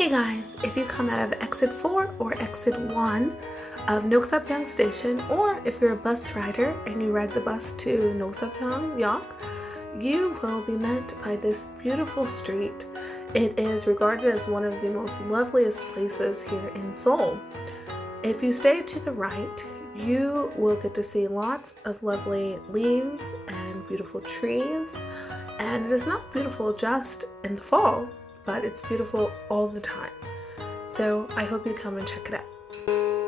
Hey guys, if you come out of exit 4 or exit 1 of Noksapyeong station, or if you're a bus rider and you ride the bus to Noksapyeong, you will be met by this beautiful street. It is regarded as one of the most loveliest places here in Seoul. If you stay to the right, you will get to see lots of lovely leaves and beautiful trees. And it is not beautiful just in the fall, but it's beautiful all the time. So I hope you come and check it out.